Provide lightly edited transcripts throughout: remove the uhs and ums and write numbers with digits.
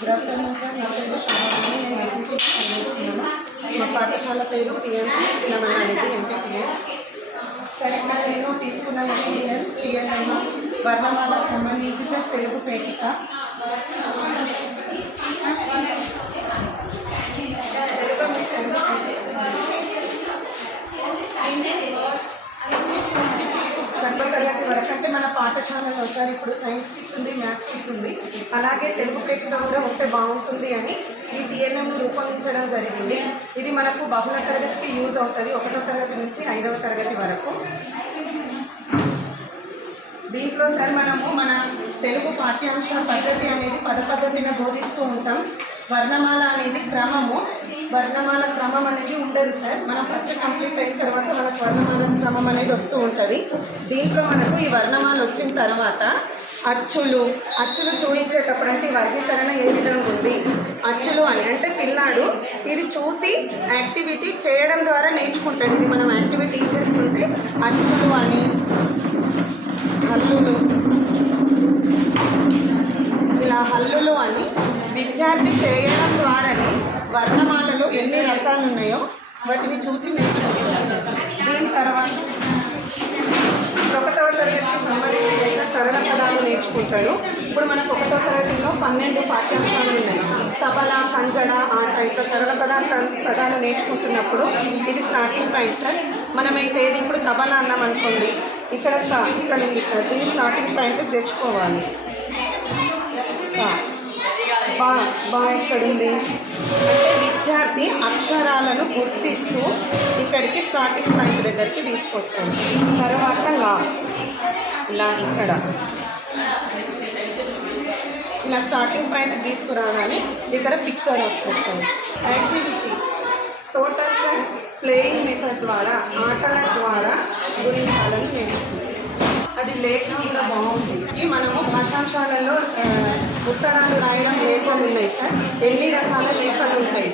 Good afternoon sir. నా పేరు శోభారాణి. నేను ఎస్ఎస్సీ చదువుతున్నాను. మా పాఠశాల పేరు పిఎంసి చిన్నమన్నారెడ్డి ఎంపీపీఎస్. సార్ ఇక్కడ నేను తీసుకున్న మెటీరియల్ టీఎల్ఎం వర్ణమాలకు సంబంధించి సార్ తెలుగు పేటిక. సర్వ తరగతి వరకు అంటే మన పాఠశాలలో సార్ ఇప్పుడు సైన్స్ కిట్ ఉంది, మ్యాథ్స్ కిట్ ఉంది, అలాగే తెలుగు పేటిక కూడా ఉంటే బాగుంటుంది అని ఈ టీఎల్ఎంను రూపొందించడం జరిగింది. ఇది మనకు బహుళ తరగతికి యూజ్ అవుతుంది, 1వ తరగతి నుంచి 5వ తరగతి వరకు. దీంట్లో సార్ మనము మన తెలుగు పాఠ్యాంశ పద్ధతి అనేది పద్ధతిని బోధిస్తూ ఉంటాం. వర్ణమాల అనేది వర్ణమాల క్రమం అనేది ఉండదు సార్. మనం ఫస్ట్ కంప్లీట్ అయిన తర్వాత మనకు వర్ణమాల క్రమం అనేది వస్తూ ఉంటుంది. దీంట్లో మనకు ఈ వర్ణమాల వచ్చిన తర్వాత అచ్చులు చూపించేటప్పుడు అంటే వర్గీకరణ ఏ విధంగా ఉంది, అచ్చులు అని అంటే పిల్లాడు ఇది చూసి యాక్టివిటీ చేయడం ద్వారా నేర్చుకుంటాడు. ఇది మనం యాక్టివిటీ చేస్తుంటే అచ్చులు అని, హల్లులు, ఇలా హల్లులు అని విద్యార్థి చేయడం ద్వారానే వర్ణమాలలో ఎన్ని రకాలు ఉన్నాయో వాటిని చూసి నేర్చుకుంటారు సార్. దీని తర్వాత 1వ తరగతికి సంబంధించిన సరళ పదాలు నేర్చుకుంటాడు. ఇప్పుడు మనకు 1వ తరగతిలో 12 పాఠ్యాంశాలు ఉన్నాయి. తబలా, కంజర, ఆట ఇట్లా సరళ పదాలు నేర్చుకుంటున్నప్పుడు ఇది స్టార్టింగ్ పాయింట్ సార్. మనమైతే ఇది ఇప్పుడు తబలా అన్నాం అనుకోండి, ఇక్కడ ఉంది సార్. దీన్ని స్టార్టింగ్ పాయింట్ తెచ్చుకోవాలి. బా ఇక్కడుంది అంటే విద్యార్థి అక్షరాలను గుర్తిస్తూ ఇక్కడికి స్టార్టింగ్ పాయింట్ దగ్గరికి తీసుకొస్తాడు. తర్వాత ఇలా ఇక్కడ ఇలా స్టార్టింగ్ పాయింట్ తీసుకురాగానే ఇక్కడ పిక్చర్ వస్తుంది. Activity total sir playing method ద్వారా, ఆటల ద్వారా గుణించాలని నేర్చుకుంటాం. అది లేఖనం కూడా బాగుంటుంది. మనము భాషాంశాలలో ఉత్తరాలు రాయడం లేఖలు ఉన్నాయి సార్. ఎన్ని రకాల లేఖలు ఉంటాయి.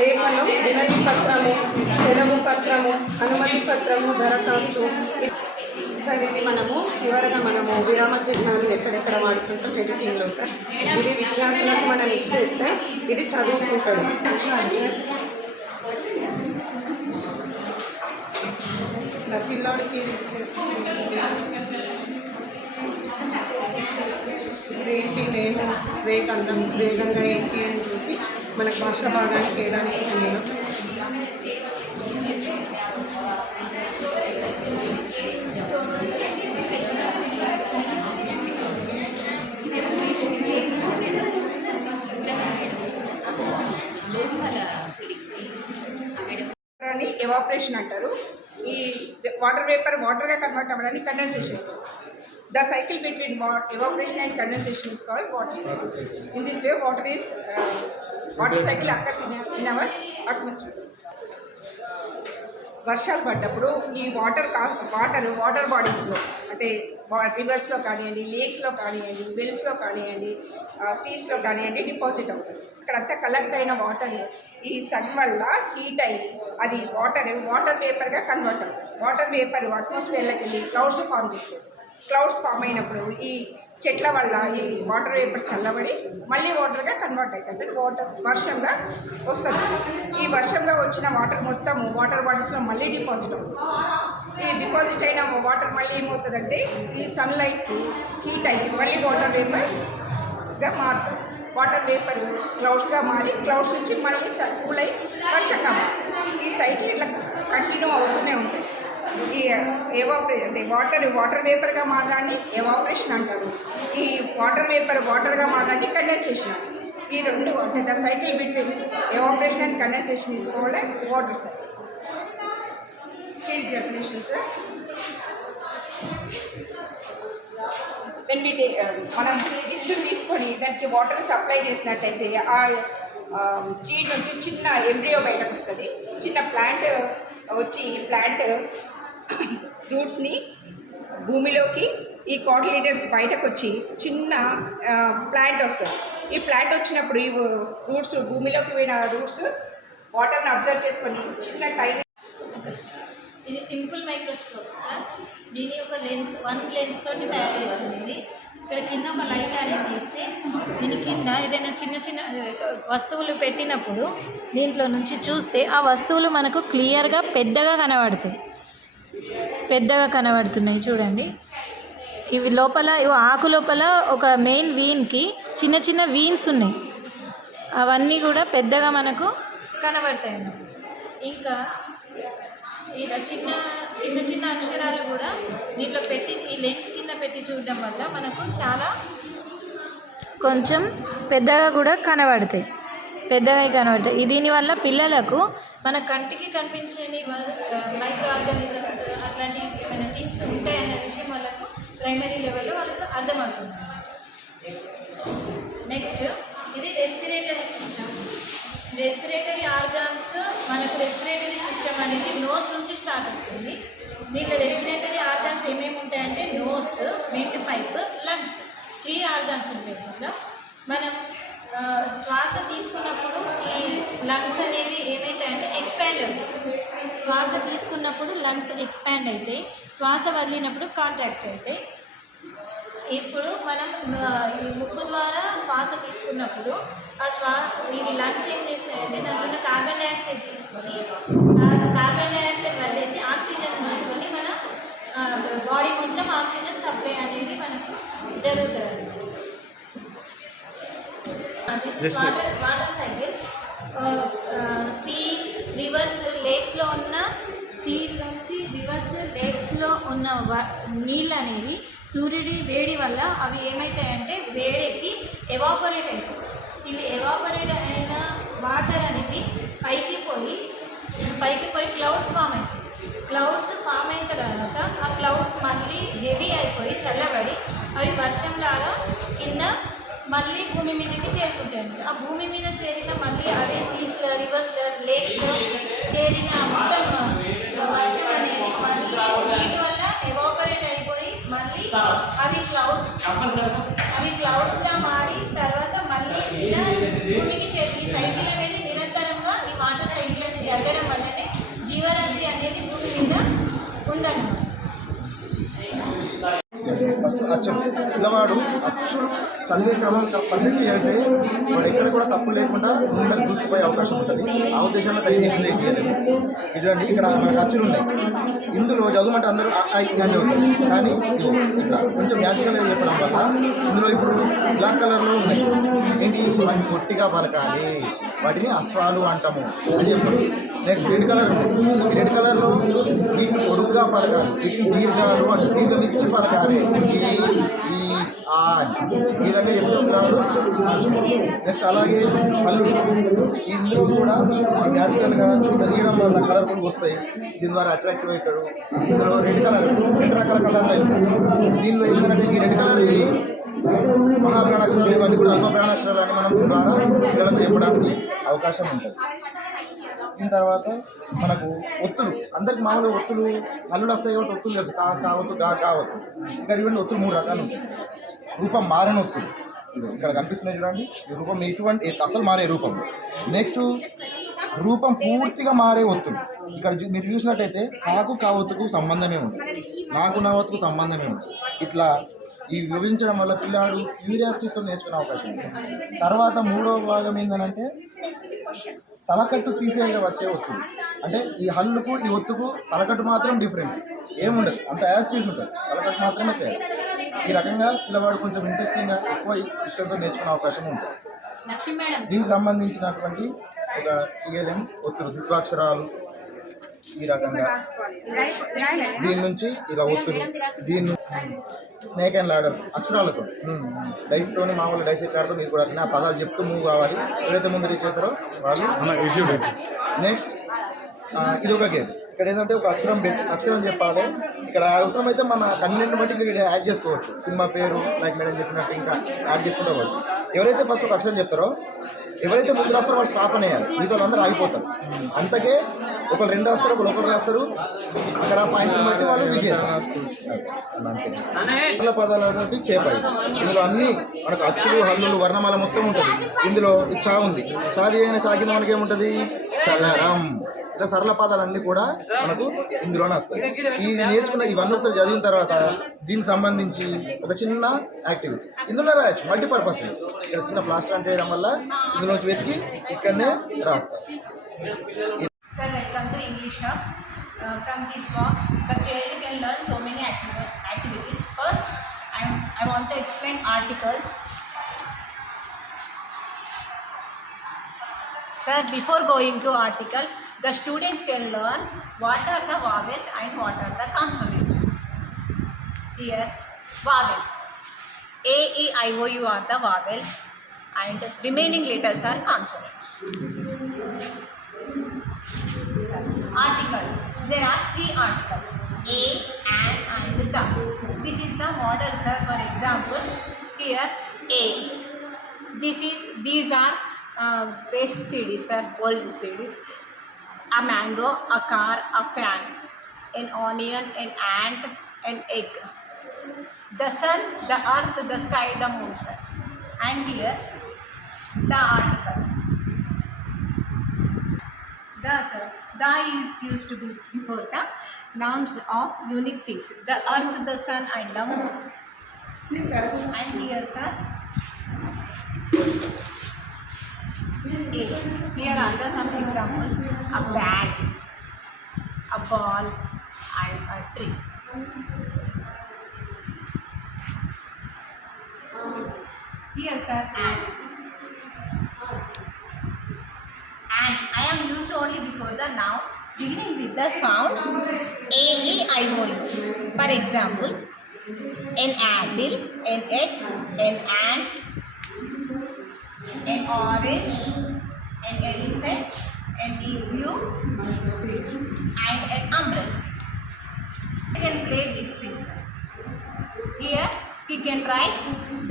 లేఖలు వినతి పత్రము, సెలవు పత్రము, అనుమతి పత్రము, దరఖాస్తు సార్. ఇది చివరగా విరామ చిహ్నాలు ఎక్కడెక్కడ వాడుతుంటాం ఎడిటింగ్లో సార్. ఇది విద్యార్థులకు మనం ఇచ్చేస్తే ఇది చదువుకుంటాడు సార్. పిల్లోడికి ఇది ఇచ్చేసి ఇదేంటి నేను వేగంగా ఏంటి అని చూసి మనకు భాషా భాగానికి వేయడానికి చెందిన ఎవాపరేషన్ అంటారు. ఈ వాటర్ వేపర్ వాటర్గా కన్వర్ట్ అవ్వడానికి condensation. The cycle between evaporation and condensation is called water cycle. In this way, water cycle occurs in our atmosphere. వర్షాలు పడ్డప్పుడు ఈ వాటర్ బాడీస్లో అంటే రివర్స్లో కానివ్వండి, లేక్స్లో కానివ్వండి, వెల్స్లో కానివ్వండి, సీస్లో కానివ్వండి డిపాజిట్ అవుతుంది. అక్కడంతా కలెక్ట్ అయిన వాటర్ ఈ సన్ వల్ల హీట్ అయ్యి అది వాటర్ వేపర్గా కన్వర్ట్ అవుతుంది. వాటర్ వేపర్ అట్మాస్ఫియర్లోకి వెళ్ళి క్లౌడ్స్ ఫామ్ చేస్తుంది. క్లౌడ్స్ ఫామ్ అయినప్పుడు ఈ చెట్ల వల్ల ఈ వాటర్ వేపర్ చల్లబడి మళ్ళీ వాటర్గా కన్వర్ట్ అవుతుంది. వర్షంగా వస్తుంది. ఈ వర్షంగా వచ్చిన వాటర్ మొత్తం వాటర్ బాడీస్లో మళ్ళీ డిపాజిట్ అవుతుంది. ఈ డిపాజిట్ అయిన వాటర్ మళ్ళీ ఏమవుతుందంటే ఈ సన్లైట్కి హీట్ అయ్యి మళ్ళీ వాటర్ వేపర్గా మారుతుంది. వాటర్ వేపర్ క్లౌడ్స్గా మారి క్లౌడ్స్ నుంచి మళ్ళీ కూల్ అయ్యి వర్షంగా మారుతుంది. ఈ సైకిల్ ఇట్లా కంటిన్యూ అవుతూనే ఉంటాయి. ఈ వాటర్ వేపర్గా మారడాన్ని ఎవాపరేషన్ అంటారు. ఈ వాటర్ వేపర్ వాటర్గా మారడాన్ని కండెన్సేషన్ అంటారు. ఈ రెండు అంటే the cycle between evaporation and condensation is called as water cycle. State definition sir. మనం విద్యుత్ తీసుకొని దానికి వాటర్ సప్లై చేసినట్టయితే ఆ సీడ్ నుంచి చిన్న ఎంబ్రియో బయటకు వస్తుంది. చిన్న ప్లాంట్ వచ్చి ప్లాంట్ రూట్స్ని భూమిలోకి ఈ కాటిలీడర్స్ బయటకు వచ్చి చిన్న ప్లాంట్ వస్తుంది. ఈ ప్లాంట్ వచ్చినప్పుడు ఈ రూట్స్ భూమిలోకి పోయిన రూట్స్ వాటర్ని అబ్జర్వ్ చేసుకొని చిన్న టైం. ఇది సింపుల్ మైక్రోస్కోప్ సార్. దీని యొక్క లెన్స్ 1 లెన్స్ తోటి తయారు చేస్తుంది. ఇక్కడ కింద ఒక లైట్ అరేంజ్ చేస్తే దీని కింద ఏదైనా చిన్న చిన్న వస్తువులు పెట్టినప్పుడు దీంట్లో నుంచి చూస్తే ఆ వస్తువులు మనకు క్లియర్గా పెద్దగా కనబడుతున్నాయి చూడండి. ఇవి లోపల ఆకు లోపల ఒక మెయిన్ వీన్కి చిన్న చిన్న వీన్స్ ఉన్నాయి, అవన్నీ కూడా పెద్దగా మనకు కనబడతాయి అన్నమాట. ఇంకా ఇలా చిన్న చిన్న చిన్న అక్షరాలు కూడా దీంట్లో పెట్టి ఈ లెన్స్ కింద పెట్టి చూడడం వల్ల మనకు చాలా కొంచెం పెద్దగా కూడా కనబడతాయి. దీనివల్ల పిల్లలకు మన కంటికి కనిపించని మైక్రో ఆర్గానిజమ్స్ అట్లాంటి ఏమైనా థింగ్స్ ఉంటాయన్న విషయం వాళ్ళకు ప్రైమరీ లెవెల్లో వాళ్ళకు అర్థమవుతుంది. నెక్స్ట్ ఇది రెస్పిరేటరీ సిస్టమ్. రెస్పిరేటరీ ఆర్గాన్స్ మనకు రెస్పిరేటరీ సిస్టమ్ అనేది నోస్ నుంచి స్టార్ట్ అవుతుంది. దీంట్లో రెస్పిరేటరీ ఆర్గాన్స్ ఏమేమి ఉంటాయంటే nose, windpipe, lungs, 3 organs ఉంటాయి. దీంట్లో మనం శ్వాస తీసుకున్నప్పుడు ఈ లంగ్స్ అనేవి ఏమవుతాయంటే ఎక్స్పాండ్ అవుతాయి. శ్వాస తీసుకున్నప్పుడు లంగ్స్ ఎక్స్పాండ్ అవుతాయి, శ్వాస వదిలినప్పుడు కాంట్రాక్ట్ అవుతాయి. ఇప్పుడు మనం ఈ ముక్కు ద్వారా శ్వాస తీసుకున్నప్పుడు ఇవి లంగ్స్ ఏం చేస్తాయంటే దాంట్లో కార్బన్ డైఆక్సైడ్ తీసుకొని కార్బన్ డైఆక్సైడ్ వదిలేసి ఆక్సిజన్ తీసుకొని మన బాడీ మొత్తం ఆక్సిజన్ సప్లై అనేది మనకు జరుగుతుంది. వాటర్ సైకిల్ సీ, రివర్స్, లేక్స్లో ఉన్న సీ నుంచి రివర్స్ లేక్స్లో ఉన్న నీళ్ళు అనేవి సూర్యుడి వేడి వల్ల అవి ఏమవుతాయంటే వేడెక్కి ఎవాపరేట్ అవుతాయి. ఇవి ఎవాపరేట్ అయిన వాటర్ అనేవి పైకి పోయి క్లౌడ్స్ ఫామ్ అవుతాయి. క్లౌడ్స్ ఫామ్ అయిన తర్వాత ఆ క్లౌడ్స్ మళ్ళీ హెవీ అయిపోయి చల్లబడి అవి వర్షంలాగా కింద మళ్ళీ భూమి మీదకి చేరుకుంటాయి. ఆ భూమి మీద చేరిన మళ్ళీ అవే సీస్లో, రివర్స్లో, లేక్స్లో చేరిన మొత్తం వర్షం అనేది మళ్ళీ వీటి వల్ల ఎవాపరేట్ అయిపోయి మళ్ళీ అవి క్లౌడ్స్గా మారి తర్వాత మళ్ళీ ఇలా భూమికి చేరి ఈ సైకిల్ అనేది నిరంతరంగా ఈ వాటర్ సైకిల్స్ జరగడం వల్లనే జీవరాశి అనేది భూమి మీద ఉందన్నమాట. ఫస్ట్ అచ్చులు పిల్లవాడు అచ్చులు చదివే క్రమం పద్ధతి అయితే వాడు ఎక్కడ కూడా తప్పు లేకుండా ముందర దూసుకుపోయే అవకాశం ఉంటుంది. ఆ ఉద్దేశంలో తెలియజేసింది చూడండి, ఇక్కడ మనకు అచ్చులు ఉన్నాయి. ఇందులో చదవమంటే అందరూ అని చదువుతారు, కానీ ఇట్లా కొంచెం మ్యాజికల్గా చెప్పడం వల్ల ఇందులో ఇప్పుడు బ్లాక్ కలర్లో ఉన్నాయి. ఏంటి వాటిని పొట్టిగా పలకాలి, వాటిని అశ్వాలు అంటాము అని చెప్పారు. నెక్స్ట్ రెడ్ కలర్ ఉంది. రెడ్ కలర్లో వీటిని పొడుగ్గా పలకాలి, వీటిని దీర్ఘాలు అంటే దీర్ఘం ఇచ్చి పలకాలి. ఈ విధంగా చెప్తున్నాడు. నెక్స్ట్ అలాగే పళ్ళు, ఇందులో కూడా న్యాచురల్గా తీయడం వల్ల కలర్ఫుల్ వస్తాయి, దీని ద్వారా అట్రాక్టివ్ అవుతాడు. ఇందులో రెండు రకాల కలర్లు. దీనిలో ఏంటంటే ఈ రెడ్ కలర్ మహాప్రాణాక్షరాలు, ఇవన్నీ కూడా అల్ప ప్రాణాక్షరాలు అని మనం దీని ద్వారా పిల్లలకు చెప్పడానికి అవకాశం ఉంటుంది. దీని తర్వాత మనకు ఒత్తులు, అందరికి మామూలుగా ఒత్తులు అల్లులు వస్తాయి కాబట్టి ఒత్తులు తెలుసు, కావద్దు కావద్దు. ఇక్కడ ఇవన్నీ ఒత్తులు 3 రకాలు ఉంటాయి. రూపం మారని ఒత్తులు ఇక్కడ కనిపిస్తున్నాయి చూడండి. ఈ రూపం ఎటువంటి అసలు మారే రూపం. నెక్స్ట్ రూపం పూర్తిగా మారే ఒత్తులు. ఇక్కడ మీరు చూసినట్టయితే కావత్తుకు సంబంధమే ఉంది, నా ఒత్తుకు సంబంధమే ఉంది. ఇట్లా ఈ విభజించడం వల్ల పిల్లాడు క్యూరియాసిటీతో నేర్చుకునే అవకాశం ఉంది. తర్వాత 3వ భాగం ఏంటంటే తలకట్టు తీసేగా వచ్చే ఒత్తులు. అంటే ఈ హల్లుకు ఈ ఒత్తుకు తలకట్టు మాత్రం డిఫరెన్స్ ఏముండదు, అంత యాజిటీస్ ఉంటుంది, తలకట్టు మాత్రమే తేడా. ఈ రకంగా పిల్లవాడు కొంచెం ఇంట్రెస్టింగ్గా ఎక్కువ ఇష్టంతో నేర్చుకునే అవకాశం ఉంటుంది. దీనికి సంబంధించినటువంటి ఒక TLM ఒత్తులు, ద్విత్వాక్షరాలు ఈ రకంగా దీని నుంచి ఇలా ఒత్తులు, దీన్ని స్నేక్ అండ్ లాడర్ అక్షరాలతో డైస్తో మామూలు డైస్ ఎట్లా ఆడతాం, మీరు కూడా అట్లా పదాలు చెప్తూ మూవ్ కావాలి. ఎవరైతే ముందు రీచ్ అవుతారో వాళ్ళు. నెక్స్ట్ ఇది ఒక గేమ్. ఇక్కడ ఏంటంటే ఒక అక్షరం చెప్పాలి. ఇక్కడ అవసరమైతే మన కన్వీనియంట్ బట్టి ఇక్కడ యాడ్ చేసుకోవచ్చు. సినిమా పేరు లైక్ మేడం చెప్పినట్టు ఇంకా యాడ్ చేసుకుంటూ పోవచ్చు. ఎవరైతే ఫస్ట్ ఒక అక్షరం చెప్తారో, ఎవరైతే ముందు రాస్తారో వాళ్ళు స్టాప్ అనేయాలి, మిగతా అందరూ ఆగిపోతారు. అంతకే ఒకరు 2 రాస్తారు, ఒకరు రాస్తారు. అక్కడ పాయింట్స్ని బట్టి వాళ్ళు విజేత. అంతే పదాలు అనేవి చేపాయి. ఇందులో అన్నీ మనకు అచ్చులు, హల్లులు, వర్ణమాల మొత్తం ఉంటుంది. ఇందులో చా ఉంది. చాది అయిన చా కింద మనకి ఏముంటుంది, అక్షరం. ఇట్లా సరళ పదాలన్నీ కూడా మనకు ఇందులోనే వస్తాయి. ఇది నేర్చుకున్న ఇవన్నీ ఒకసారి చదివిన తర్వాత దీనికి సంబంధించి ఒక చిన్న యాక్టివిటీ ఇందులో రాయొచ్చు. మల్టీపర్పస్ ఇక్కడ చిన్న ప్లాస్టర్ అంటే వేయడం వల్ల ఇందులోంచి వెతికి ఇక్కడనే రాస్తాం. Sir, welcome to English Hub. From this box, the child can learn so many activities. First, I want to explain articles. Sir, before going to articles, the student can learn what are the vowels and what are the consonants. Here, vowels. A, E, I, O, U are the vowels and remaining letters are consonants. Articles. There are 3 articles: a, an, and the. This is the model, sir. For example, here a. These are waste CDs, sir. Old CDs. A mango, a car, a fan, an onion, an ant, an egg. The sun, the earth, the sky, the moon, sir. And here the article. The, sir. The is used to be before the nouns of unique things. The earth, the sun, and the moon. And here, sir, A. Here are the some examples: a bat, a ball, and a tree. Here, sir, and I am used only before the noun beginning with the sounds A, E, I, O, U. For example, an apple, an egg, an ant, an orange, an elephant, an igloo, and an umbrella. You can play these things. Here he can write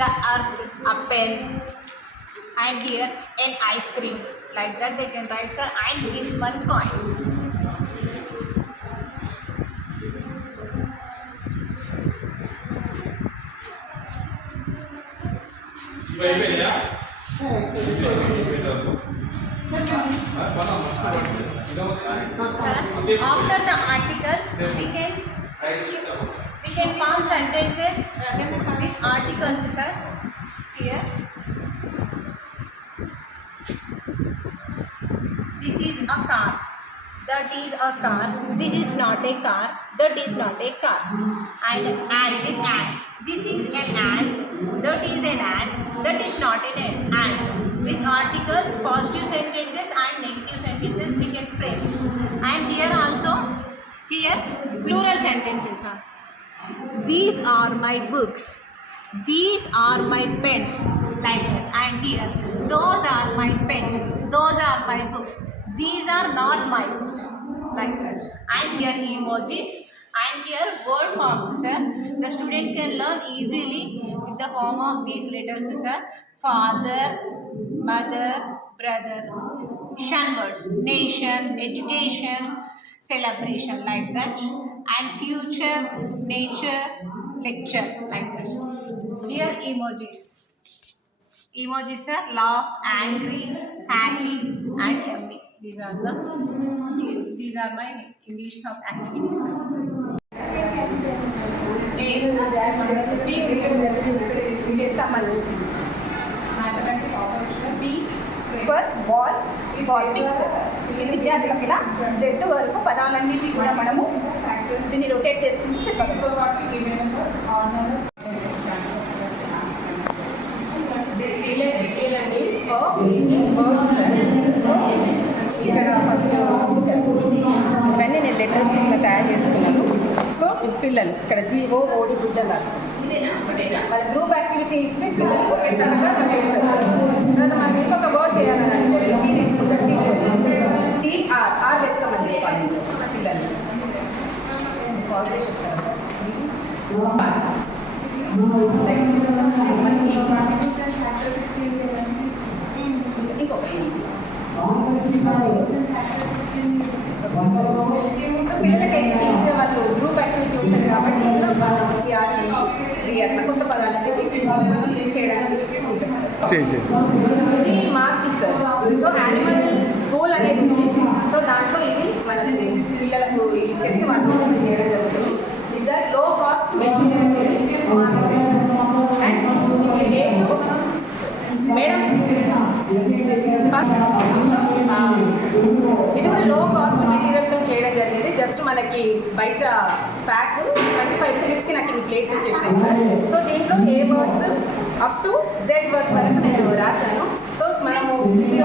the earth, a pen, and here an ice cream. Like that they can write, sir, and win 1 coin. Sir, after the articles, we can form sentences with articles, sir. Here, this is a car, that is a car, this is not a car, that is not a car. And with and, this is an ant, that is an ant, that is not an ant. With articles, positive sentences and negative sentences we can frame. And here also, here plural sentences are: these are my books, these are my pens, like that. And here, those are my pens, those are my books, these are not mine, like that. And here emojis, and here word forms, sir. The student can learn easily with the form of these letters, sir. Father, mother, brother, words, nation, education, celebration, like that. And future, nature, lecture, like that. Here emojis. Emojis are laugh, angry, happy, and happy. These are my English Hub activities. For ball picture. ఇది విద్యార్థులకు ఇలా జట్టు వరకు పదాలన్నింటినీ కూడా మనము దీన్ని rotate చేసుకుంటూ చెప్పగలం. ఇక్కడ ఫస్ట్ ఇవన్నీ నేను లెటర్స్ ఇట్లా తయారు చేసుకున్నాను. సో పిల్లలు ఇక్కడ GOOD బిడ్డలు రాస్తాను. వాళ్ళ గ్రూప్ యాక్టివిటీ ఇస్తే పిల్లలు చక్కగా చేస్తారు. తర్వాత మనం ఇంకొక వర్డ్ చేయాలని అనుకోండి, టీ తీసుకుంటాం. TR వెతకమని చెప్పాలి పిల్లలు. ప్రాసెస్ చేస్తారు సార్. పిల్లలకైతే ఈజీగా వాళ్ళు గ్రూప్ యాక్టివిటీ ఉంటుంది కాబట్టి ఇంట్లో మనకి 3 అట్లా కొత్త పదాలు చేయడానికి ఉంటుంది. Mask sir. So animal school అనేది మనకి బయట ప్యాక్ 25 రూపీస్కి నాకు ఇన్ని ప్లేట్స్ వచ్చేసినాయి సార్. సో దీంట్లో A words up to Z words వరకు నేను రాశాను. సో మనము బిజీ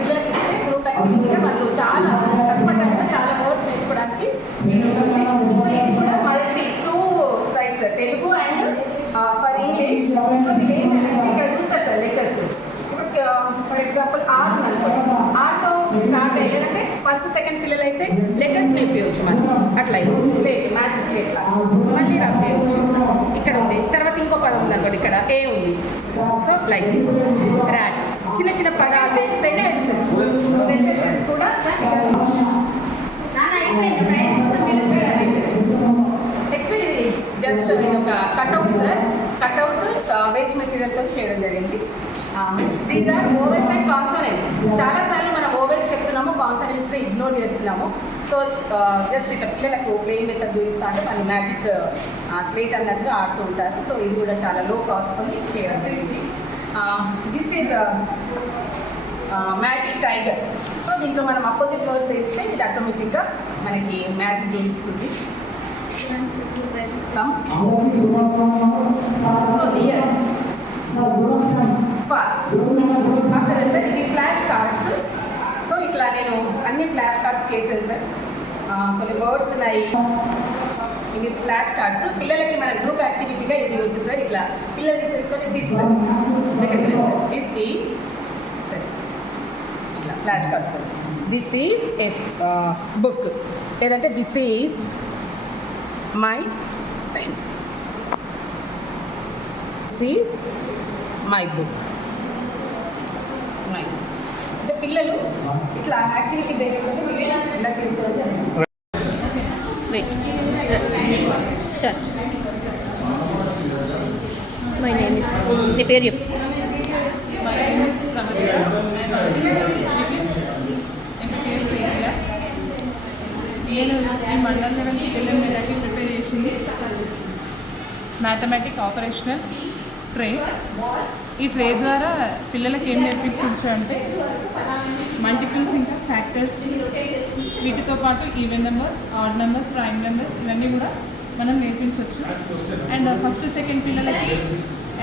పిల్లలకి ఇస్తే గ్రూప్ యాక్టివిటీగా వాళ్ళు చాలా తక్కువ టైంలో చాలా వర్డ్స్ నేర్చుకోవడానికి వీలుంటుంది. సో ఇది కూడా multi 2 sides Telugu and for English. So ఇది ఏంటంటే ఇక్కడ చూస్తారు sir letters. For example R అనుకోండి, ఆర్తో స్టార్ట్ అయ్యేదంటే ఫస్ట్ సెకండ్ పిల్లలు అయితే లెటర్స్ నేర్పించవచ్చు మనం. అట్లా స్లేట్ మ్యాజిక్ స్లేట్ లాగా మళ్ళీ రబ్ చేయవచ్చు. ఇక్కడ ఉంది, తర్వాత ఇంకో పదం ఉంది అనుకోండి, ఇక్కడ ఏ ఉంది. సో లైక్ దిస్ ర్యాట్, చిన్న చిన్న పదాలు సెంటెన్సెస్ కూడా నెక్స్ట్ ఇది జస్ట్ ఇది ఒక కట్అవుట్ సార్. కట్అవుట్ వేస్ట్ మెటీరియల్తో చేయడం జరిగింది. These are vowels and consonants. చాలాసార్లు మనం ఓవెల్స్ చెప్తున్నాము, కాన్సనెంట్స్ని ఇగ్నోర్ చేస్తున్నాము. సో జస్ట్ ఇక్కడ పిల్లలకు ప్లేయింగ్ మెథడ్ చూపిస్తా అంటే మన మ్యాజిక్ స్లేట్ అన్నట్టుగా ఆడుతూ ఉంటారు. సో ఇది కూడా చాలా లో కాస్ట్తో చేయడం జరిగింది. This is magic tiger. So దీంట్లో మనం అపోజిట్ వర్డ్స్ వేస్తే ఇది ఆటోమేటిక్గా మనకి మ్యాజిక్ చూపిస్తుంది. So near far after sir ఇది ఫ్లాష్ కార్డ్స్. సో ఇట్లా నేను అన్ని ఫ్లాష్ కార్డ్స్ చేశాను సార్. కొన్ని వర్డ్స్ ఉన్నాయి, ఇవి ఫ్లాష్ కార్డ్స్. పిల్లలకి మన గ్రూప్ యాక్టివిటీగా ఇది వచ్చు సార్. ఇట్లా పిల్లలు తీసేసుకొని దిస్ దిస్ ఈజ్ సరే ఇట్లా flash cards sir. This is his book, లేదంటే this is my pen, this is my book. అంటే పిల్లలు ఇట్లా యాక్టివిటీ బేస్కొని పిల్లలు ఇలా చేసుకోవాలి. మై నేమ్ ఇస్ నీ పేరు చెప్పు. My name is Pramadika. I am working at HDB MPS area. నేను ఈ మండల్ లెవెల్ పిల్లల మీదకి ప్రిపేర్ చేసింది మ్యాథమెటిక్ ఆపరేషనల్ ట్రే. ఈ ట్రే ద్వారా పిల్లలకి ఏం నేర్పించవచ్చు అంటే మల్టిపుల్స్, ఇంకా ఫ్యాక్టర్స్, వీటితో పాటు even numbers, odd numbers, prime numbers ఇవన్నీ కూడా మనం నేర్పించవచ్చు. అండ్ ఫస్ట్ సెకండ్ పిల్లలకి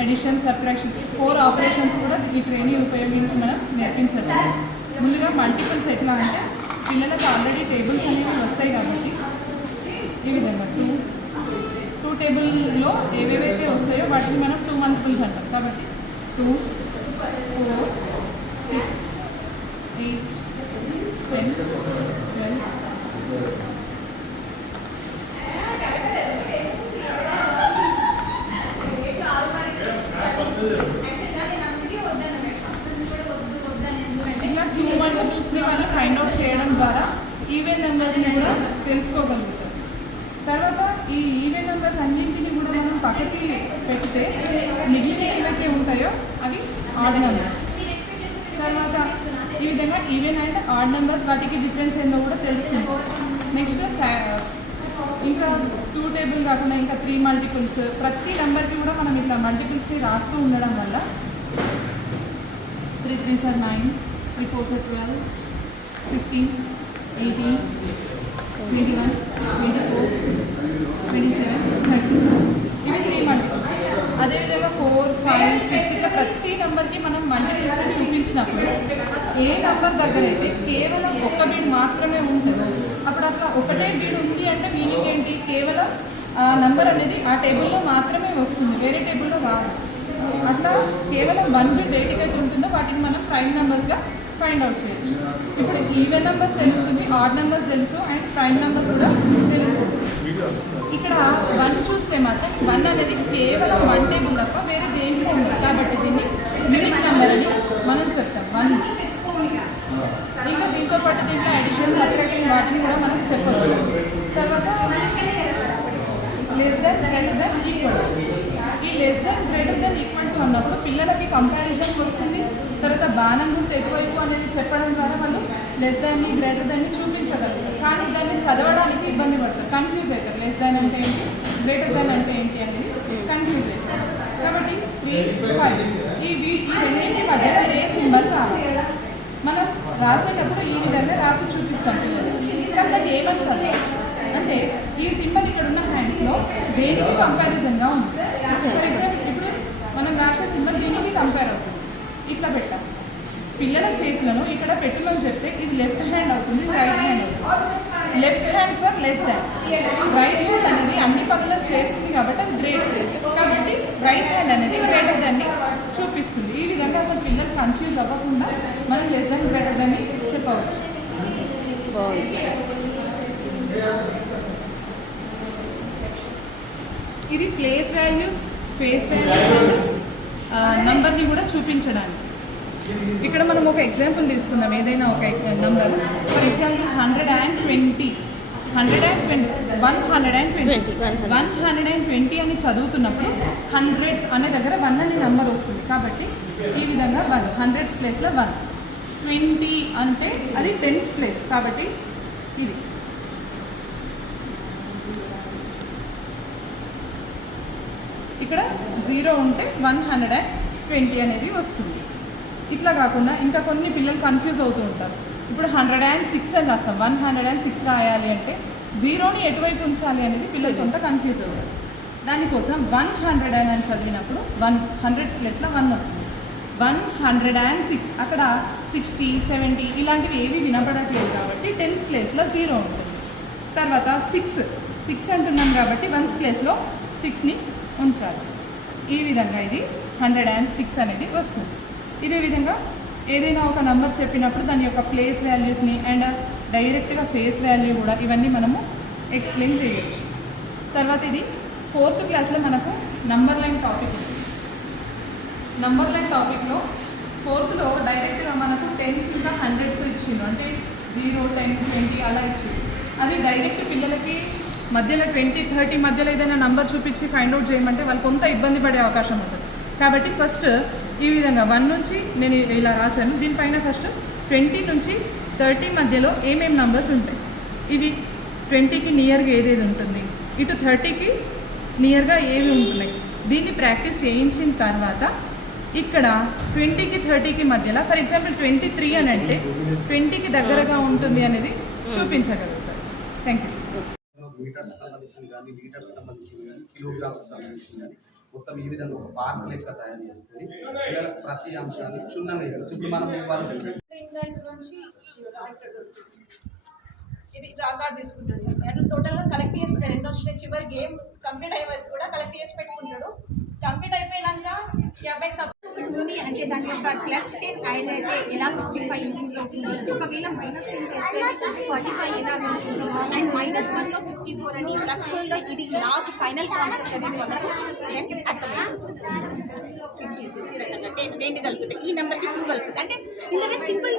అడిషన్, సబ్ట్రాక్షన్ 4 ఆపరేషన్స్ కూడా ఈ ట్రైనింగ్ ఉపయోగించి మనం నేర్పించవచ్చు. ముందుగా మల్టిపుల్స్ ఎట్లా అంటే పిల్లలకు ఆల్రెడీ టేబుల్స్ అనేవి వస్తాయి కాబట్టి ఈ విధంగా 2 టేబుల్లో ఏవేవైతే వస్తాయో వాటిని మనం 2 మల్టిపుల్స్ అంటాం. కాబట్టి 2, 4, 6, 8, 10, 12. ఇలా 2 మల్టిపుల్స్ని మనం ఫైండ్ అవుట్ చేయడం ద్వారా ఈవెన్ నెంబర్స్ని కూడా తెలుసుకోగలుగుతాం. తర్వాత ఈ ఈవెన్ నెంబర్స్ అన్నింటినీ కూడా మనం పక్కకి పెడితే మిగిలిన ఏవైతే ఉంటాయో అవి ఆడ్ నెంబర్స్. తర్వాత ఈ విధంగా ఈవెన్ అండ్ ఆడ్ నెంబర్స్ వాటికి డిఫరెన్స్ ఏంటో కూడా తెలుసుకుంటాం. నెక్స్ట్ ఇంకా 2 టేబుల్ కాకుండా ఇంకా 3 మల్టిపుల్స్, ప్రతి నెంబర్కి కూడా మనం ఇట్లా మల్టిపుల్స్ని రాస్తూ ఉండడం వల్ల 3 3s are 9, 3 4s are 12, 15, 18, 21, 24, 27, 30. ఇవి 3 మల్టిపుల్స్. అదేవిధంగా 4, 5, 6 ఇట్లా ప్రతి నెంబర్కి మనం మల్టిపుల్స్ని చూపించినప్పుడు ఏ నెంబర్ దగ్గర అయితే కేవలం ఒక్క బీడ్ మాత్రమే ఉంటుందో అప్పుడు అట్లా ఒకటే బీడ్ ఉంది అంటే మీనింగ్ ఏంటి, కేవలం ఆ నెంబర్ అనేది ఆ టేబుల్లో మాత్రమే వస్తుంది, వేరే టేబుల్లో రాదు. అట్లా కేవలం 1 బీడ్ ఏటికైతే ఉంటుందో వాటిని మనం ప్రైమ్ నెంబర్స్గా ఫైండ్ అవుట్ చేయొచ్చు. ఇప్పుడు ఈవెన్ నెంబర్స్ తెలుస్తుంది, ఆడ్ నెంబర్స్ తెలుసు, అండ్ ప్రైమ్ నెంబర్స్ కూడా తెలుస్తుంది. ఇక్కడ 1 చూస్తే మాత్రం 1 అనేది కేవలం 1 టేబుల్ తప్ప వేరే దేంట్లో ఉండదు కాబట్టి దీన్ని యూనిక్ నెంబర్ అని మనం చెప్తాం 1. ఇంకా దీంతో పాటు దీంట్లో అడిషన్, సబ్ట్రాక్షన్ వాటిని కూడా మనం చెప్పచ్చు. తర్వాత less than, greater than, equal. ఈ less than, greater than, equal to అన్నప్పుడు పిల్లలకి కంపారిజన్ వస్తుంది. తర్వాత బాణం గుర్తు ఎక్కువైపు అనేది చెప్పడం ద్వారా వాళ్ళు లెస్ దాన్ని, గ్రేటర్ దాన్ని చూపించగలుగుతారు. కానీ దాన్ని చదవడానికి ఇబ్బంది పడతారు, కన్ఫ్యూజ్ అవుతారు. లెస్ దాన్ అంటే ఏంటి, గ్రేటర్ దాన్ అంటే ఏంటి అనేది కన్ఫ్యూజ్ అవుతారు. కాబట్టి 3, 5 ఈ రెండింటి మధ్యలో ఏ సింబల్ రావాలి. మనం రాసేటప్పుడు ఈ విధంగా రాసి చూపిస్తాం పిల్లలు, కానీ దాన్ని ఏమని చదవాలి. అంటే ఈ సింబల్ ఇక్కడ ఉన్న హ్యాండ్స్లో దేనికి కంపారిజన్గా ఉంది. ఫర్ ఎగ్జాంపుల్ ఇప్పుడు మనం రాసే సింబల్ దీనికి కంపేర్ అవుతుంది. ఇట్లా పెట్టాం. పిల్లల చేతులను ఇక్కడ పెట్టమని చెప్తే ఇది లెఫ్ట్ హ్యాండ్ అవుతుంది, రైట్ హ్యాండ్ అవుతుంది. Left hand for less than, right hand అనేది అన్ని పనులు చేస్తుంది కాబట్టి అది గ్రేట్, కాబట్టి రైట్ హ్యాండ్ అనేది గ్రేటర్ దాన్ని చూపిస్తుంది. ఈ విధంగా అసలు పిల్లలు కన్ఫ్యూజ్ అవ్వకుండా మనం లెస్ దాన్ గ్రేటర్ దాన్ని చెప్పవచ్చు. ఇది place values, face values and నంబర్ని కూడా చూపించడానికి. ఇక్కడ మనం ఒక ఎగ్జాంపుల్ తీసుకుందాం, ఏదైనా ఒక నంబర్. ఫర్ ఎగ్జాంపుల్ 120 అని చదువుతున్నప్పుడు హండ్రెడ్స్ అనే దగ్గర 1 అనే నెంబర్ వస్తుంది. కాబట్టి ఈ విధంగా 1 హండ్రెడ్స్ ప్లేస్లో 1. 20 అంటే అది టెన్స్ ప్లేస్, కాబట్టి ఇది. ఇక్కడ 0 ఉంటే 120 అనేది వస్తుంది. ఇట్లా కాకుండా ఇంకా కొన్ని పిల్లలు కన్ఫ్యూజ్ అవుతూ ఉంటారు. ఇప్పుడు 106 అని రాస్తాం, 106 రాయాలి అంటే 0ని ఎటువైపు ఉంచాలి అనేది పిల్లలు కొంత కన్ఫ్యూజ్ అవుతారు. దానికోసం 100 అని చదివినప్పుడు 100 ప్లేస్లో 1 వస్తుంది. 106 అక్కడ 60, 70 ఇలాంటివి ఏవి వినపడట్లేదు కాబట్టి 10th ప్లేస్లో 0 ఉంటుంది. తర్వాత 6 అంటున్నాం కాబట్టి 1th ప్లేస్లో 6ని ఉంచాలి. ఈ విధంగా ఇది 106 అనేది వస్తుంది. ఇదే విధంగా ఏదైనా ఒక నెంబర్ చెప్పినప్పుడు దాని యొక్క ప్లేస్ వాల్యూస్ని అండ్ డైరెక్ట్గా ఫేస్ వాల్యూ కూడా ఇవన్నీ మనము ఎక్స్ప్లెయిన్ చేయొచ్చు. తర్వాత ఇది 4th క్లాస్లో మనకు నంబర్ లైన్ టాపిక్ ఉంది. నంబర్ లైన్ టాపిక్లో 4thలో డైరెక్ట్గా మనకు 10s ఇంకా 100s ఇచ్చిండు, అంటే 0, 10, 20 అలా ఇచ్చిండు. అది డైరెక్ట్ పిల్లలకి మధ్యలో 20, 30 మధ్యలో ఏదైనా నంబర్ చూపించి ఫైండ్ అవుట్ చేయమంటే వాళ్ళు కొంత ఇబ్బంది పడే అవకాశం ఉంటుంది. కాబట్టి ఫస్ట్ ఈ విధంగా 1 నుంచి నేను ఇలా రాశాను. దీనిపైన ఫస్ట్ 20 నుంచి 30 మధ్యలో ఏమేమి నంబర్స్ ఉంటాయి, ఇవి 20కి నియర్గా ఏదేది ఉంటుంది, ఇటు 30కి నియర్గా ఏవి ఉంటున్నాయి, దీన్ని ప్రాక్టీస్ చేయించిన తర్వాత ఇక్కడ 20కి 30కి మధ్యలో ఫర్ ఎగ్జాంపుల్ 23 అని అంటే 20కి దగ్గరగా ఉంటుంది అనేది చూపించగలుగుతారు. Thank you. మీటర్స్ సంబంధించిన కానీ లీటర్స్ సంబంధించిన కానీ కిలోగ్రామ్స్ సంబంధించిన కానీ మొత్తం ఈ విధంగా ఒక పార్క్ లెక్క తయారు చేసుకుని పిల్లలకు ప్రతి అంశాన్ని క్షుణ్ణంగా ఇవ్వచ్చు. ఇప్పుడు మనం ఇది రాకార్డ్ తీసుకుంటాడు, అట్లా టోటల్గా కలెక్ట్ చేసి పెట్టాడు. ఎన్నో వచ్చినాయి, చివరి గేమ్ కంప్లీట్ అయ్యే వరకు కూడా కలెక్ట్ చేసి పెట్టుకుంటాడు. కంప్లీట్ అయిపోయినాక 50 అంటే దాని యొక్క +10 యాడ్ అయితే ఎలా 65 ఇంక్రీజ్ అవుతుంది, ఒకవేళ -10 చేస్తే 45 ఎలా ఉంటుంది, అండ్ -1లో 54 అని +4లో ఇది లాస్ట్ ఫైనల్ కాన్సెప్ట్ అనేది మనకు అర్థమైంది. 56 రకంగా 10 కలిపితే ఈ నెంబర్కి 2 కలిపితే అంటే ఇందులో సింపుల్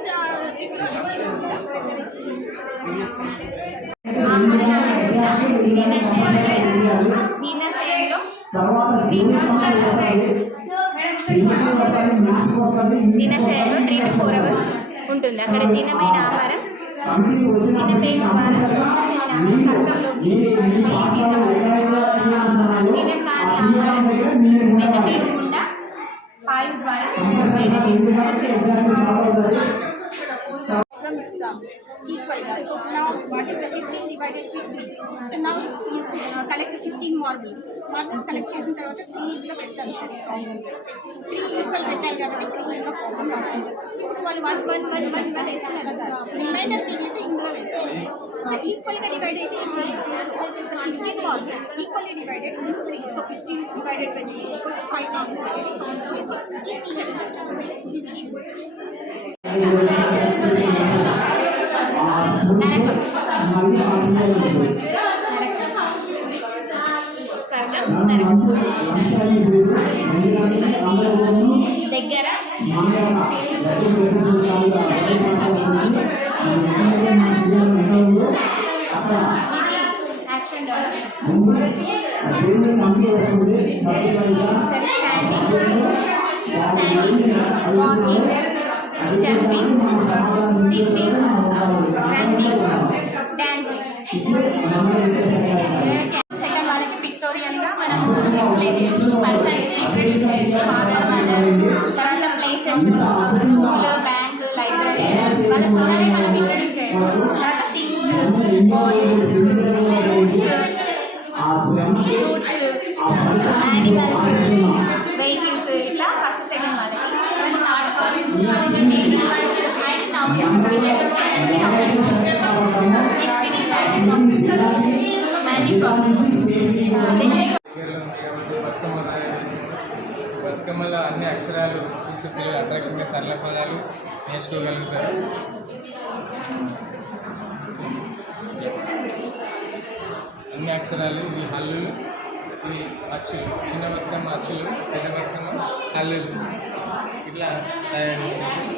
జీర్ణశయంలో జీర్ణశయంలో 3 to 4 hours ఉంటుంది. అక్కడ జీర్ణమైన ఆహారం చిన్న పేగు ద్వారా శోషణ చెందిన రక్తంలోకి మళ్ళీ జీర్ణం కాని ఆహారం మెన్న పేగు గుండా వాయు ద్వారా ఇస్తాం ఈక్వల్గా. So now what is the 15 divided by 3. So now you collect 15 marbles collect చేసిన తర్వాత 3 ఇంట్లో పెట్టాలి. సరే 3 ఈక్వల్ పెట్టాలి కాబట్టి 3 ఇంట్లో కామన్ రాసాలి. ఇప్పుడు వాళ్ళు 1 వేసుకుని వెళ్తారు, రిమైండర్ మిగిలితే ఇందులో వేసేస్తారు. సో ఈక్వల్గా డివైడ్ అయితే 3. So 15 marble equally divided in 3. So 15 divided by 3 equal to 5 answer అనేది కౌంట్ చేసి చెప్పాలి. దగ్గర action walking, jumping, sitting, running, dancing. Second వాళ్ళకి పిక్టోరియల్గా మనము ఎక్స్ప్లెయిన్ చేయొచ్చు, పర్సన్స్ ఇంట్రడ్యూస్ చేయొచ్చు, ఫాదర్ మదర్, తర్వాత ప్లేసెస్, స్కూల్, బ్యాంక్, లైబ్రరీ వాళ్ళకు ఉన్నవే మనం ఇంట్రడ్యూస్ చేయొచ్చు. తర్వాత things, boy, how many letters are there, how many words. Next thing is magic box. బతుకమ్మలో అన్ని అక్షరాలు చూసి పిల్లలు అట్రాక్షన్గా సరళ పదాలు నేర్చుకోగలుగుతారు. అన్ని అక్షరాలు ఇవి హల్లులు, ఇవి అచ్చులు, చిన్న బతుకమ్మ అచ్చులు, పెద్ద బతుకమ్మ హల్లులు ఇట్లా తయారు చేసేది.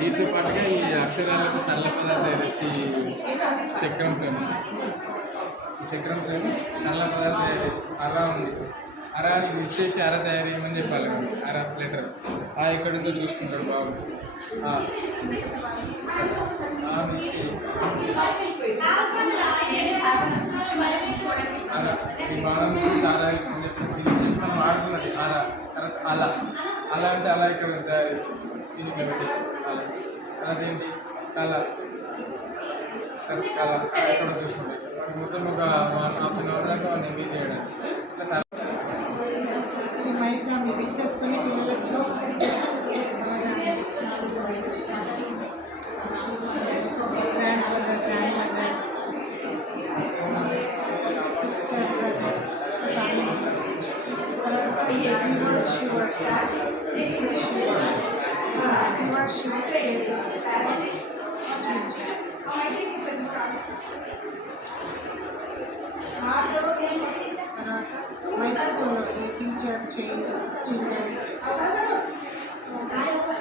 వీటితో పాటుగా ఈ అక్షరాలకు సరళ పదాలు తయారు చేసి చక్రంతో సరళ పదాలు తయారు చేసి అరా ఉంది, అరాని విడిచేసి అర తయారు చేయమని చెప్పాలి. అర లెటర్ ఆ ఎక్కడుందో చూసుకుంటాడు బాబు. అలా ఈ బాణం నుంచి చాలా ఇష్టం చెప్పి విడిచేసి మనం ఆడుకున్నది అర. తర్వాత అలా అలా అంటే అలా ఇక్కడ తయారు చేస్తాం, దీన్ని మేము పెట్టేస్తాం అలా. తర్వాత ఏంటి కళ, కళ ఎక్కడ చూసుకుంటాం మొత్తం ఒక 1.5 hour దాకా వాళ్ళు ఎంగేజ్ చేయడానికి. ఇట్లా మై ఫ్యామిలీ పిక్చర్స్తో పిల్లలకి grandfather, grandmother, sister, brother, family. తర్వాత వ్యూవర్స్ షూవర్స్, సిస్టర్ షూవర్స్, వ్యూవర్స్ షూవర్స్ తర్వాత మై స్కూల్లో టీచర్, చిల్డ్రన్.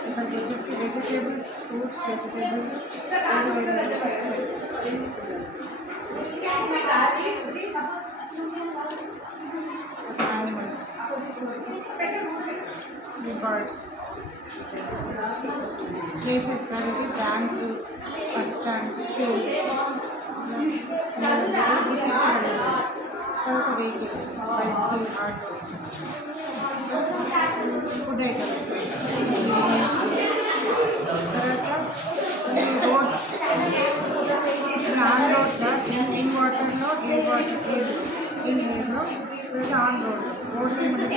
ఇక్కడికి వచ్చేసి vegetables, fruits, vegetables animals, birds, places అనేది బ్యాంకు, బస్ స్టాండ్, స్కూల్ గుర్తించగలిగాను. తర్వాత vehicles, bicycle, auto, food items. తర్వాత రోడ్, ఆన్ రోడ్స్, ఇన్ వాటర్లో ఎయిర్ వాటర్, ఇన్ ఎయిర్లో, తర్వాత ఆన్ రోడ్లో మనకి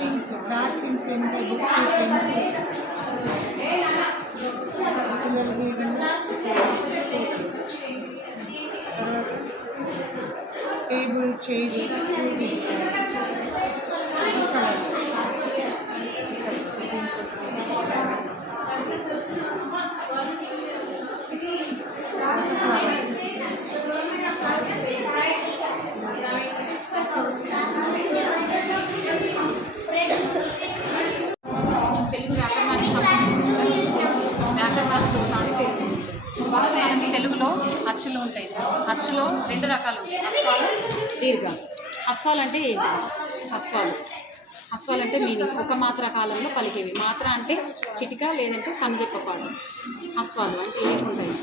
థింగ్స్, బ్యాక్ థింగ్స్ ఏమిటాయి, బుక్స్, పెన్స్, పిల్లలకి ఈ విధంగా తర్వాత table, chair, scooties, colours, flowers. Telugu వ్యాకరణాన్ని సంబంధించింది సార్. వ్యాకరణాల దుర్గాన్ని పేర్కొంది సార్. ఫస్ట్ మనకి తెలుగులో అచ్చులు ఉంటాయి సార్. అచ్చులో 2 రకాలు ఉంటాయి, అస్వాలు, దీర్ఘాలు. అస్వాలు అంటే ఏంటి? అస్వాలు అంటే మీనింగ్ ఒక మాత్ర కాలంలో పలికేవి. మాత్ర అంటే చిటిక లేదంటే కనుజెప్పపాడు. అస్వాలు అంటే ఏముంటాయి?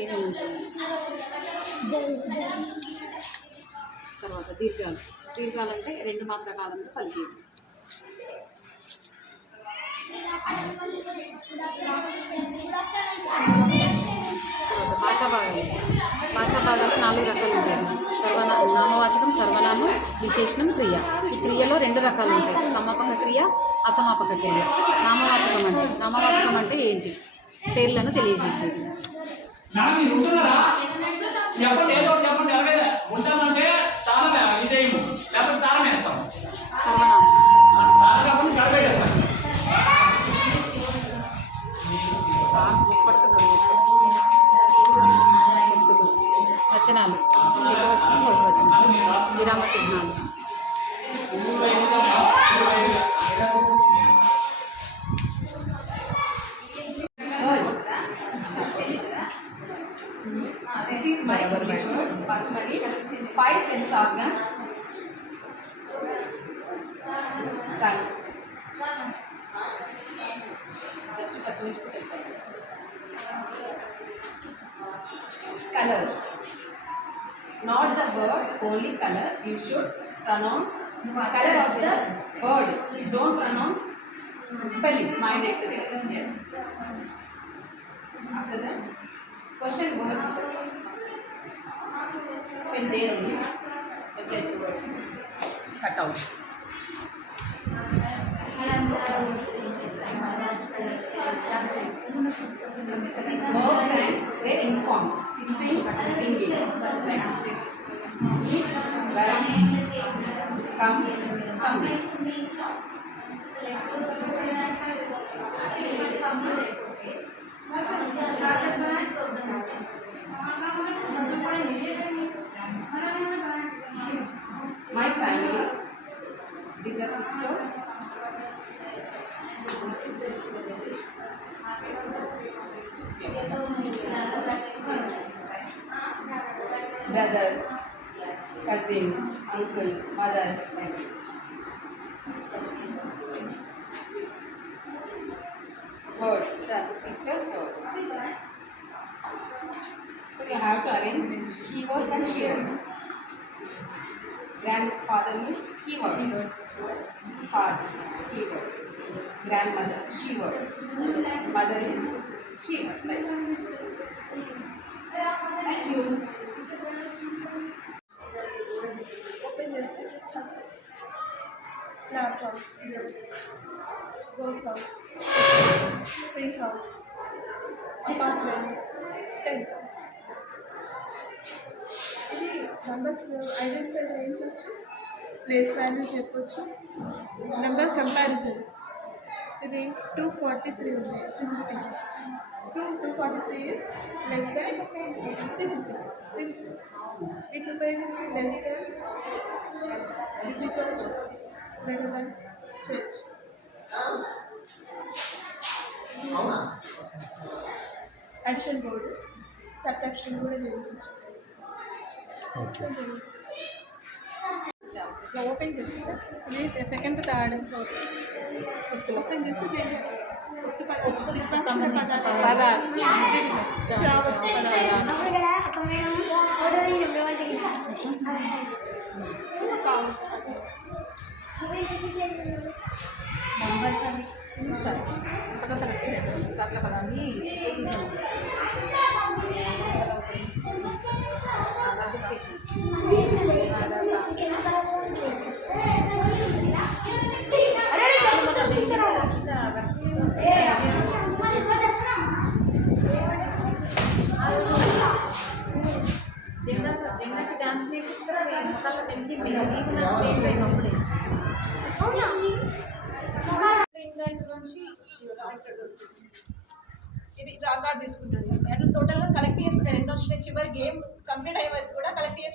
ఏమేమి ఉంటాయి? తర్వాత దీర్ఘాలు అంటే 2 మాత్ర కాలంలో పలికేవి. తర్వాత భాషా భాగాలు 4 రకాలు ఉంటాయి. నామవాచకం, సర్వనామం, విశేషణం, క్రియ. ఈ క్రియలో 2 రకాలు ఉంటాయి, సమాపక క్రియ, అసమాపక క్రియ. నామవాచకం అంటే ఏంటి? పేర్లను తెలియజేసేది. సర్వనామం వచనాలు, ఏకవచనం, బహువచనం, విరామ చిహ్నాలు. This is my issue. Personally, 5 sense organs. Done. Just to touch colors. Not the word, only color. You should pronounce color of the word. You don't pronounce spelling. Mind exercise. Yes. After that, question words. When there only, you get words. Cut out. And Verbs and their informs. Fixing, singing. Like eat, run, come, coming. My family. These are pictures. Brother, cousin, uncle, mother, like this. Words, pictures, words. So you have to arrange keywords and shewords. Grandfather means keyword. Father, keyword. Grandmother, she word. Mother is she word. Like this. Thank you. Open చేస్తే slab house, gold house, tree house, apartment, tent. ఇది numbers identify చేయించవచ్చు, place value చెప్పొచ్చు, number comparison. ఇది 243 ఉంది, 243 is less than 350. వీటిని ఉపయోగించి less than is equal to greater than చేయొచ్చు. Addition board, subtraction కూడా చేయించవచ్చు. ఇట్లా ఓపెన్ చేస్తే ఇది సెకండ్ థర్డ్ ఫోర్త్ ఒత్తులు ఓపెన్ చేస్తే సేమ్ ఒత్తులకు సంబంధించిన పదాలు నంబర్స్ అని సార్ సార్ల పదాన్ని జెండాకి డాన్స్ నేర్పించడం మొక్కల పెంచింది నీకు నాకు సేమ్ టైం అప్పుడే ఇది రాగాడు తీసుకుంటాడు. అండ్ టోటల్గా కలెక్ట్ చేసుకుంటాడు. ఎన్ని వచ్చినాయి చివరి గేమ్ కంప్లీట్ అయ్యే వరకు కూడా కలెక్ట్ చేసుకుంటాడు.